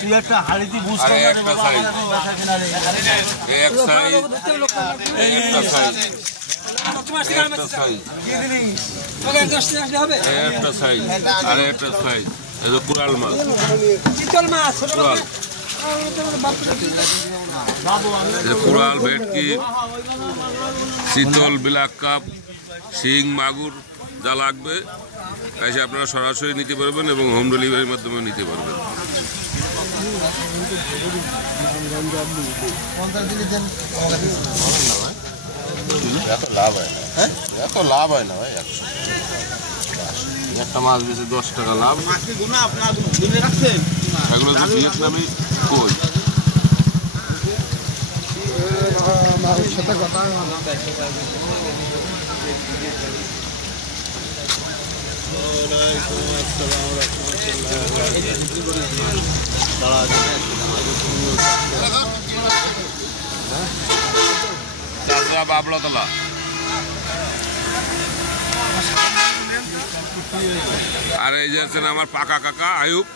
তুই একটা হাড়িতে বুঝ কর একটা সাইজ এক সাইজ একটা সাইজ একটা সাইজ একটা সাইজ আর একটা সাইজ এটা কুরাল মাছ কুরাল কুরাল ভেটকি শীতল ব্ল্যাক কাপ শিং মাগুর যা লাগবে এসে আপনারা সরাসরি নিতে পারবেন এবং হোম ডেলিভারির মাধ্যমে নিতে পারবেন। এত লাভ হয় না, এত লাভ হয় না ভাই। একটা মাছ বেশি 10 টাকা লাভ। এগুলো ভিয়েতনামে কই বাবলাতলা আর এই যে আছেন আমার পাকা কাকা আয়ুব।